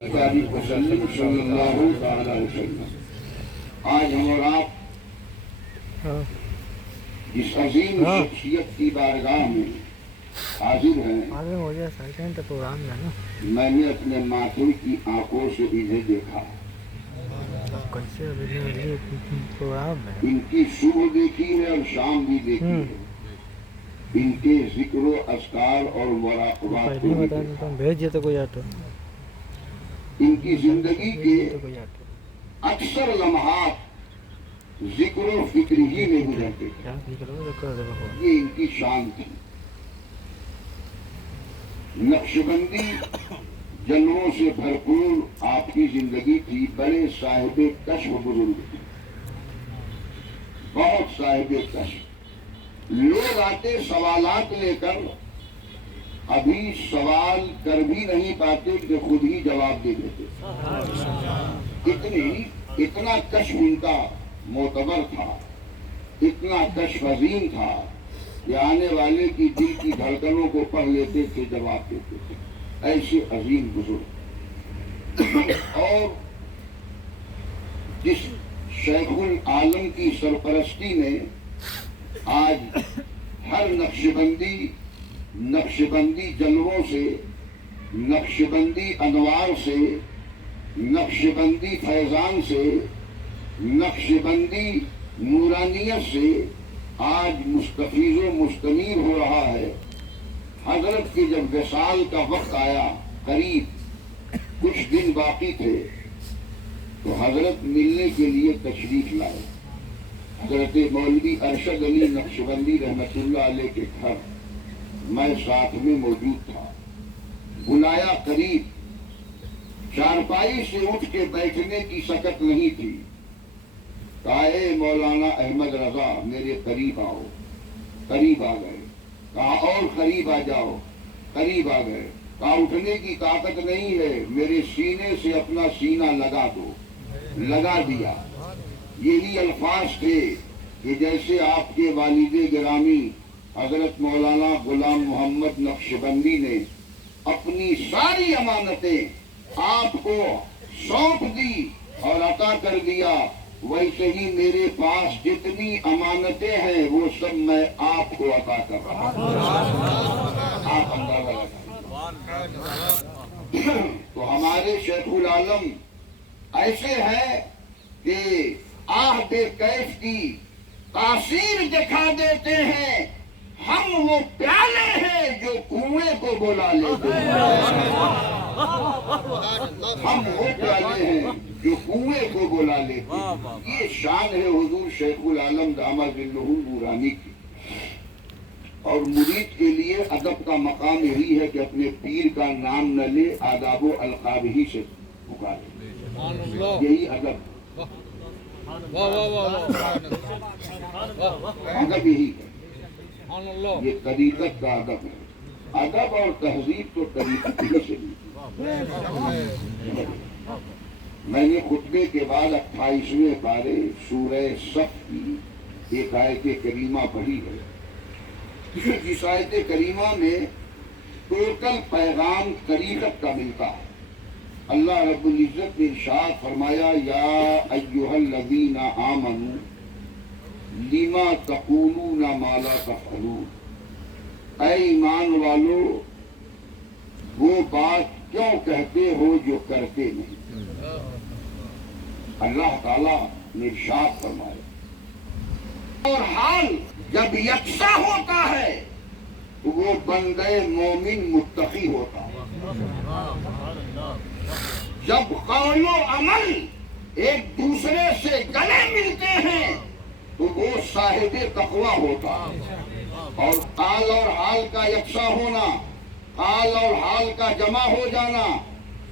वसल्लम सल्लल्लाहु ताला अलैहि वसल्लम। आज हम और आप जिस अजीम शख्सियत की बारगाह में हाजिर हैं, मैंने अपने माथे की आंखों से इन्हें देखा। इनकी सुबह देखी है और शाम भी देखी है। इनके जिक्र अस्कार और मुराक़बात को भी देखा। इनकी जिंदगी के अक्सर लम्हात जिक्र फिक्र ही में गुजरते थे। ये इनकी शान थी। नक्शबंदी जन्मों से भरपूर आपकी जिंदगी थी। बड़े साहिब कश्फ बुजुर्ग थे, बहुत साहिब कश्फ। लोग आते सवालात लेकर, अभी सवाल कर भी नहीं पाते कि खुद ही जवाब दे देते। इतना कश्फ इनका मोतबर था, इतना कश्फ अजीम था कि आने वाले की दिल की धड़कनों को पढ़ लेते थे, जवाब देते थे। ऐसे अजीम बुजुर्ग। और जिस शेखुल आलम की सरपरस्ती में आज हर नक्शबंदी जलवों से, नक्शबंदी अनवार से, नक्शबंदी फैजान से, नक्शबंदी नूरानियत से आज मुस्तफीज़ मुस्तनीर हो रहा है। हजरत के जब विसाल का वक्त आया, करीब कुछ दिन बाकी थे, तो हजरत मिलने के लिए तशरीफ लाए। हजरत मौलवी अरशद अली नक्शबंदी रहमतुल्लाह अलैह के घर मैं साथ में मौजूद था। बुलाया करीब, चारपाई से उठ के बैठने की सकत नहीं थी। कहा ए मौलाना अहमद रजा, मेरे करीब आओ। करीब आ गए। कहा और करीब आ जाओ। करीब आ गए। कहा उठने की ताकत नहीं है, मेरे सीने से अपना सीना लगा दो। लगा दिया। यही अल्फाज थे कि जैसे आपके वालिदे गिरामी हजरत मौलाना गुलाम मोहम्मद नक्शबंदी ने अपनी सारी अमानतें आपको सौंप दी और अता कर दिया, वैसे ही मेरे पास जितनी अमानतें हैं वो सब मैं आपको अता कर रहा हूं। आप अंदाजा लगाइए। तो हमारे शेखुल आलम ऐसे हैं कि आहद कैफ की तासीर दिखा देते हैं। हम वो प्याले हैं जो कुएं को बुला लेते हैं। हम वो प्याले हैं जो कुएं को बुला लेते हैं। ये शान है हुजूर शेखुल आलम दामदिल्लहुल नूरानी की। और मुरीद के लिए अदब का मकाम यही है कि अपने पीर का नाम न ले, आदाबो अलकाब ही से पुकारे। यही अदब, अदब यही है। ये तरीकत का अदब है। अदब और तहजीब तो तरीकत ही से ली। मैंने खुतबे के बाद 28वें पारे सूरह सफ की एक आयत करीमा पढ़ी है। जिस आयत करीमा में टोटल पैगाम तरीकत का मिलता है। अल्लाह रब्बुल इज्जत ने इरशाद फरमाया, या अय्युहल्लज़ीना आमनू लिमा तक़ूलूना मा ला तफ़अलून। ऐ ईमान वालो, वो बात क्यों कहते हो जो करते नहीं। अल्लाह ताला ने इरशाद फरमाया। और हाल जब यकसा होता है तो वो बंदे मोमिन मुत्तकी होता है। जब कौलो अमल एक दूसरे से गले मिलते हैं तो वो साहिबे तकवा होता है। और काल और हाल का यकसा होना, काल और हाल का जमा हो जाना,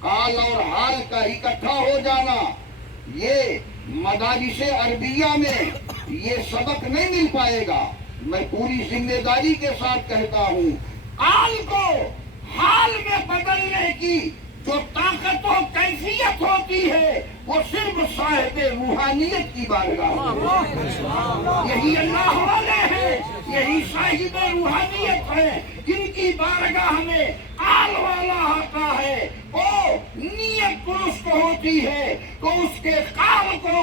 काल और हाल का इकट्ठा हो जाना, ये मदारिसे अरबिया में ये सबक नहीं मिल पाएगा। मैं पूरी जिम्मेदारी के साथ कहता हूँ, काल को हाल में बदलने की जो ताकत और कैफियत होती है वो सिर्फ साहिब रूहानियत की बारगाह में। यही अल्लाह वाले हैं, यही साहिब रूहानियत है जिनकी की बारगाह में आल वाला आता है, वो नियत पुरुष को होती है, तो उसके काल को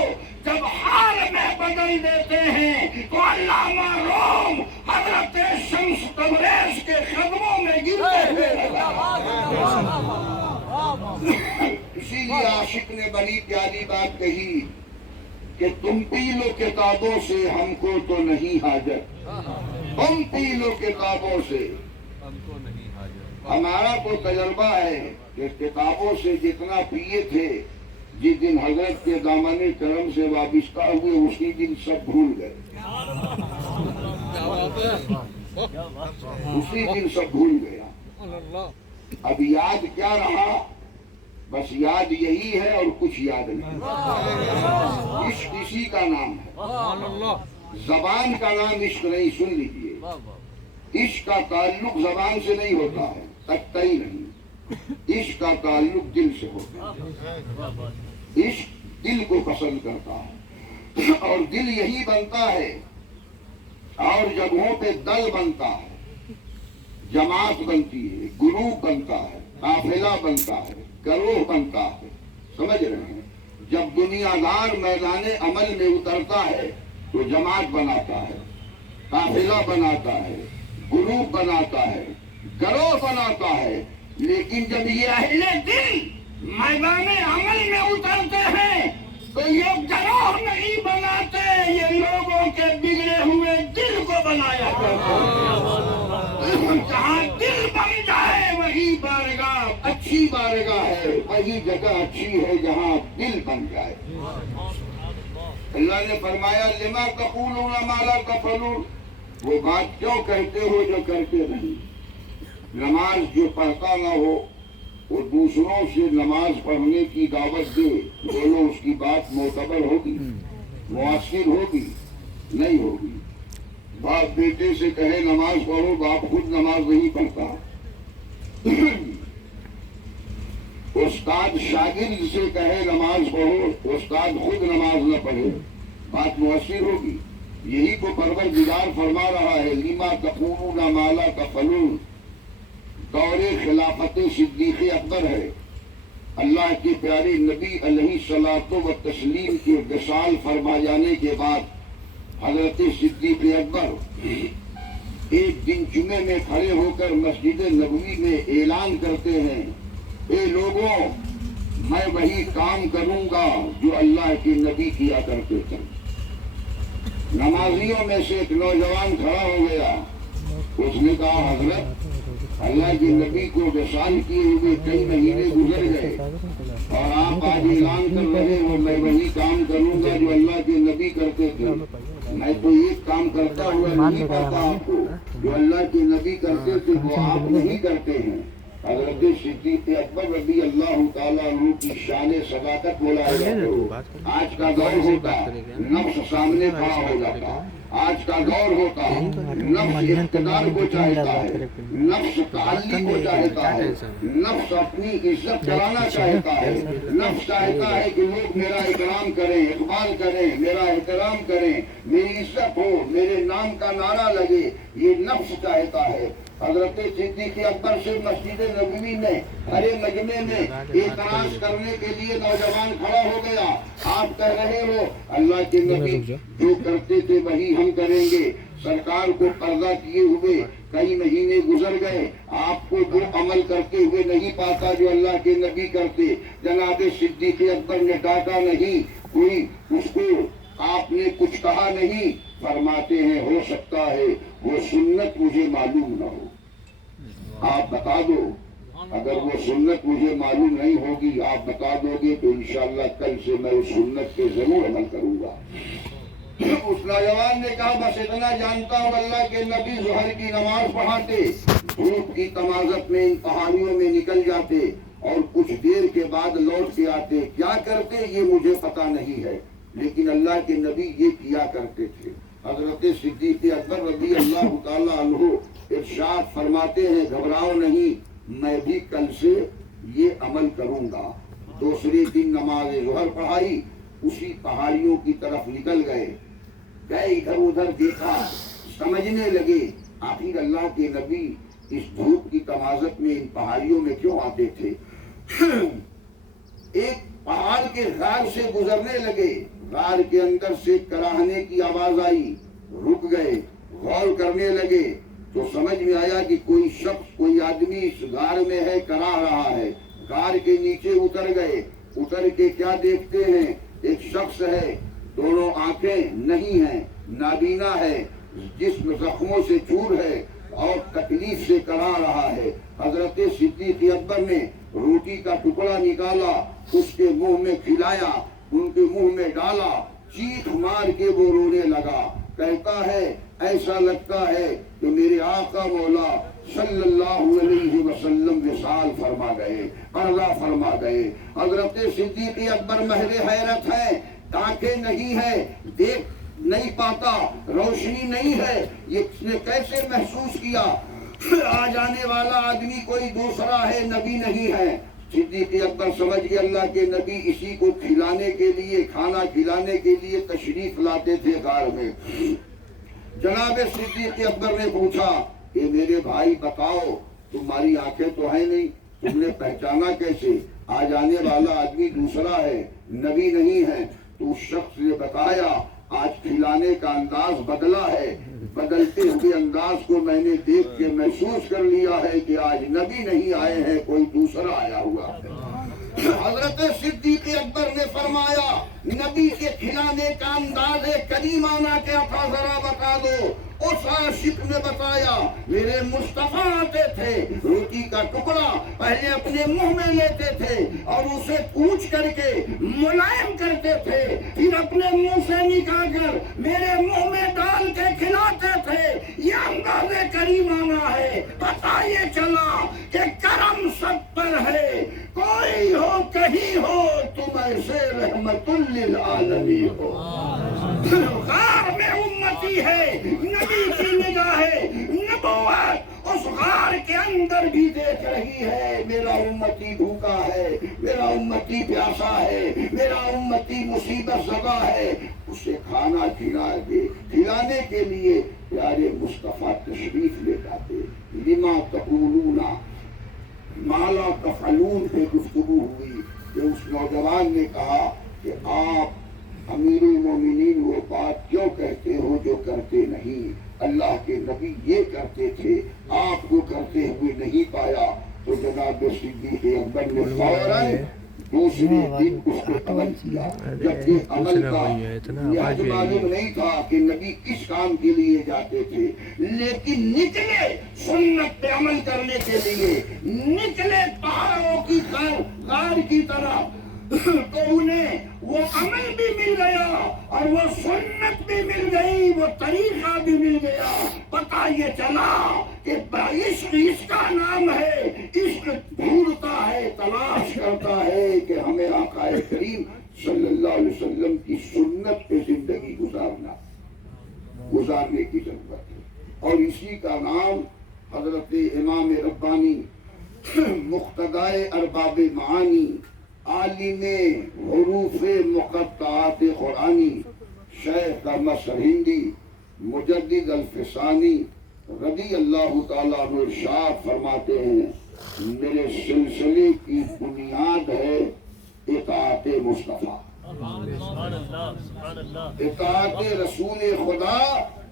जब हाल में बदल देते हैं तो अल्लामा रोम हजरत शम्स तबरेज के कदमों में गिरते हुए इसीलिए आशिक ने बड़ी प्यारी बात कही कि तुम पी लो किताबों से हमको तो नहीं हाजत, तुम पी लो किताबों से हमको नहीं हाजत। हमारा तो तजर्बा है कि किताबों से जितना पिए थे, जिस दिन हजरत के दामने करम से वाबिस्ता हुए उसी दिन सब भूल गए, उसी दिन सब भूल गया। अब याद क्या रहा? बस याद यही है और कुछ याद नहीं। इश्क इसी का नाम है, जबान का नाम इश्क नहीं। सुन लीजिए, इश्क का ताल्लुक जबान से नहीं होता है, कतई नहीं। इश्क का ताल्लुक दिल से होता है। इश्क दिल को पसंद करता है और दिल यही बनता है और जगहों पे दल बनता है, जमात बनती है, ग्रुप बनता है, काफिला बनता है, गरोह बनता है। समझ रहे हैं? जब दुनियादार मैदान अमल में उतरता है तो जमात बनाता है, काफिला बनाता है, ग्रुप बनाता है, गरोह बनाता है। लेकिन जब ये अहले दिल मैदान अमल में उतरते हैं तो ये गरोह नहीं बनाते, ये लोगों के बिगड़े हुए दिल को बनाया करते हैं। जहाँ दिल बन जाए वही बारगाह अच्छी बारगाह है, वही जगह अच्छी है जहाँ दिल बन जाए। अल्लाह ने फरमाया लिमा तक़ूलूना मा ला तफ़अलून, वो बात क्यों कहते हो जो करते नहीं। नमाज जो पढ़ता ना हो वो दूसरों से नमाज पढ़ने की दावत दे, बोलो उसकी बात मोतबर होगी, मुआसिर होगी? नहीं होगी। बाप बेटे से कहे नमाज पढ़ो, बाप खुद नमाज नहीं पढ़ता। उस्ताद शागिर्द से कहे नमाज पढ़ो, उस्ताद खुद नमाज न पढ़े, बात मुअस्सिर होगी? यही को परवरदिगार फरमा रहा है, लिमा तक़ूलूना मा ला तफ़अलून। दौरे खिलाफत सिद्दीक़ अकबर है। अल्लाह के प्यारे नबी अलैहिस्सलातु व तस्लीम के विसाल फरमा जाने के बाद हजरत सिद्दीक़ अकबर एक दिन जुमे में खड़े होकर मस्जिद नबवी में ऐलान करते हैं, ए लोगों, मैं वही काम करूंगा जो अल्लाह के नबी किया करते थे। नमाजियों में से एक नौजवान खड़ा हो गया, उसने कहा हजरत, अल्लाह के नबी को विसाल किए हुए कई महीने गुजर गए और आप आज ऐलान कर रहे हो मैं वही काम करूंगा जो अल्लाह के नबी करते थे। मैं तो एक काम करता हुआ नहीं पाता आपको, जो अल्लाह के नबी करते थे वो आप नहीं करते हैं। हज़रत सिद्दीक़ अकबर रज़ी अल्लाह ताला अन्हु की शान सदाकत बोला जाता। आज का दौर होता नफ्स सामने खड़ा हो जाता, आज का दौर होता नफ्स इक़्तिदार को चाहता है, नफ्स ताल्ली को चाहता है, नफ्स अपनी इज्जत कराना चाहता है, नफ्स चाहता है कि लोग मेरा इकराम करें, इकबाल करें, मेरा एहतराम करें, मेरी इज्जत हो, मेरे नाम का नारा लगे, ये नफ्स चाहता है। हज़रत सिद्दीक़ अकबर से मस्जिद नबवी में हरे मजमे में एतराज करने के लिए नौजवान खड़ा हो गया। आप कह रहे हो अल्लाह के नबी जो करते थे वही हम करेंगे। सरकार को पर्दा किए हुए कई महीने गुजर गए, आपको वो अमल करते हुए नहीं पाता जो अल्लाह के नबी करते। जनाब सिद्दीक़ अकबर ने डांटा नहीं, कोई उसको आपने कुछ कहा नहीं। फरमाते हैं हो सकता है वो सुन्नत मुझे मालूम न हो, आप बता दो। अगर वो सुन्नत मुझे मालूम नहीं होगी, आप बता दोगे तो इंशाअल्लाह कल से मैं उस सुन्नत पे जरूर अमल करूंगा। उस नौजवान ने कहा बस इतना जानता हूँ अल्लाह के नबी ज़ोहर की नमाज पढ़ाते, धूप की तमाज़त में इन पहाड़ियों में निकल जाते और कुछ देर के बाद लौट के आते। क्या करते ये मुझे पता नहीं है, लेकिन अल्लाह के नबी ये किया करते थे। हज़रत सिद्दीक़ अकबर रज़ी अल्लाह ताला अन्हु इरशाद फरमाते हैं घबराओ नहीं, मैं भी कल से ये अमल करूंगा। दूसरे दिन नमाज ज़ोहर पढ़ाई, उसी पहाड़ियों की तरफ निकल गए इधर उधर देखा, समझने लगे आखिर अल्लाह के नबी اس دھوپ کی تمازت میں ان پہاڑیوں میں کیوں آتے تھے؟ ایک پہاڑ کے غار سے گزرنے لگے، غار کے اندر سے کراہنے کی آواز آئی، رک گئے، غور کرنے لگے تو سمجھ میں آیا کہ کوئی شخص، کوئی آدمی اس غار میں ہے، کراہ رہا ہے۔ غار کے نیچے اتر گئے، اتر کے کیا دیکھتے ہیں؟ ایک شخص ہے، دونوں آنکھیں نہیں ہیں، نابینا ہے، جسم زخموں سے چور ہے اور تکلیف سے کراہ رہا ہے۔ حضرت صدیق اکبر نے روٹی کا ٹکڑا نکالا، اس کے منہ میں کھلایا، ان کے منہ میں ڈالا، چیخ مار کے وہ رونے لگا، کہتا ہے ایسا لگتا ہے کہ میرے آقا مولا صلی اللہ علیہ وسلم وصال فرما گئے، قرضہ فرما گئے۔ حضرت صدیق اکبر محض حیرت ہے، آنکھیں نہیں ہے، دیکھ نہیں پاتا، روشنی نہیں ہے، یہ اس نے کیسے محسوس کیا؟ آ جانے والا آدمی کوئی دوسرا ہے، نبی نہیں ہے۔ صدیق اکبر سمجھ گئے اللہ کے نبی اسی کو کھلانے کے لیے، کھانا کھلانے کے لیے تشریف لاتے تھے غار میں۔ جناب صدیق اکبر نے پوچھا کہ میرے بھائی بتاؤ، تمہاری آنکھیں تو ہیں نہیں، تم نے پہچانا کیسے؟ آ جانے والا آدمی دوسرا ہے، نبی نہیں ہے۔ تو اس شخص نے بتایا آج کھلانے کا انداز بدلا ہے، بدلتے ہوئے انداز کو میں نے دیکھ کے محسوس کر لیا ہے کہ آج نبی نہیں آئے ہیں، کوئی دوسرا آیا ہوا ہے۔ حضرت صدیق اکبر نے فرمایا نبی کے کھلانے کا انداز کریمانہ کیا تھا ذرا بتا دو۔ اس عاشق نے بتایا میرے مصطفیٰ آتے تھے، روٹی کا ٹکڑا پہلے اپنے منہ میں لیتے تھے اور اسے کوچ کر کے ملائم کرتے تھے، پھر اپنے منہ سے نکال کر میرے منہ میں ڈال کے کھلاتے تھے۔ یہ انداز کریمانہ ہے۔ پتہ یہ چلا کہ کرم سب پر ہے، کوئی ہو کہیں ہو تم ایسے رحمت للعالمین ہو۔ غار میں امتی ہے، نبی کی نگاہ ہے، نبوت اس غار کے اندر بھی دیکھ رہی ہے میرا امتی بھوکا ہے، میرا امتی پیاسا ہے، میرا امتی مصیبت زدہ ہے۔ اسے کھانا کھلانے کے لیے پیارے مصطفیٰ تشریف لے جاتے۔ لما تقولون ما لا تفعلون پہ گفتگو ہوئی کہ اس نوجوان نے کہا کہ آپ امیر المومنین وہ بات کیوں کہتے ہو جو کرتے نہیں؟ اللہ کے نبی یہ کرتے تھے، آپ کو کرتے ہوئے نہیں پایا۔ تو جناب صدیق اکبر نے فوراً دوسرے دن اس کو عمل کیا، جبکہ عمل کا یہ معلوم نہیں تھا کہ نبی کس کام کے لیے جاتے تھے، لیکن نکلے سنت پہ عمل کرنے کے لیے، نکلے پہاڑوں کی غار کی طرف، تو انہیں وہ عمل بھی مل گیا اور وہ سنت بھی مل گئی، وہ طریقہ بھی مل گیا۔ پتہ یہ چلا کہ عشق اس کا نام ہے، عشق ڈھونڈتا ہے، تلاش کرتا ہے کہ ہمیں آقا کریم صلی اللہ علیہ وسلم کی سنت پہ زندگی گزارنے کی ضرورت ہے۔ اور اسی کا نام حضرت امام ربانی مقتدائے ارباب معانی، عالم حروف مقطعات قرآنی، شیخ احمد سرہندی مجدد الفسانی رضی اللہ تعالیٰ عنہ ارشاد فرماتے ہیں میرے سلسلے کی بنیاد ہے اطاعت مصطفیٰ، اطاعت رسول خدا،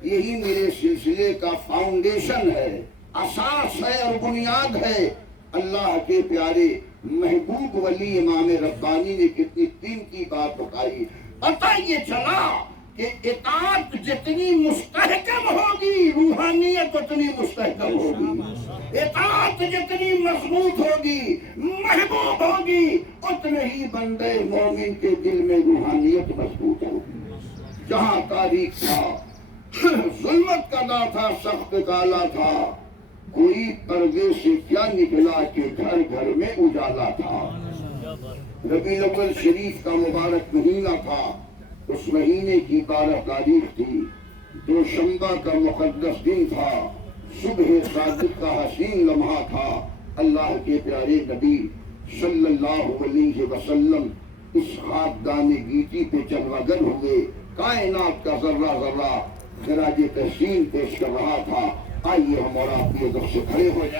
یہی میرے سلسلے کا فاؤنڈیشن ہے، اساس ہے اور بنیاد ہے۔ اللہ کے پیارے محبوب ولی امام ربانی نے کتنی قیمتی بات بتائی۔ پتہ یہ چلا کہ اطاعت جتنی مستحکم ہوگی روحانیت اتنی مستحکم ہوگی، اطاعت جتنی مضبوط ہوگی محبوب ہوگی اتنے ہی بندے مومن کے دل میں روحانیت مضبوط ہوگی۔ جہاں تاریخ تھا، ظلمت کا داں تھا، سخت کالا تھا، کوئی پردے سے کیا نکلا کہ گھر گھر میں اجالا تھا۔ ربیع الاول شریف کا مبارک مہینہ تھا، اس مہینے کی 12 تاریخ تھی، دوشنبہ کا مقدس دن تھا، صبح صادق کا حسین لمحہ تھا۔ اللہ کے پیارے نبی صلی اللہ علیہ وسلم اس خاکدان گیتی پہ جلوہ گر ہوئے، کائنات کا ذرہ ذرہ خراج تحسین پیش کر رہا تھا۔ آئیے ہم اور آپ کی ادب سے کھڑے ہو جائیں.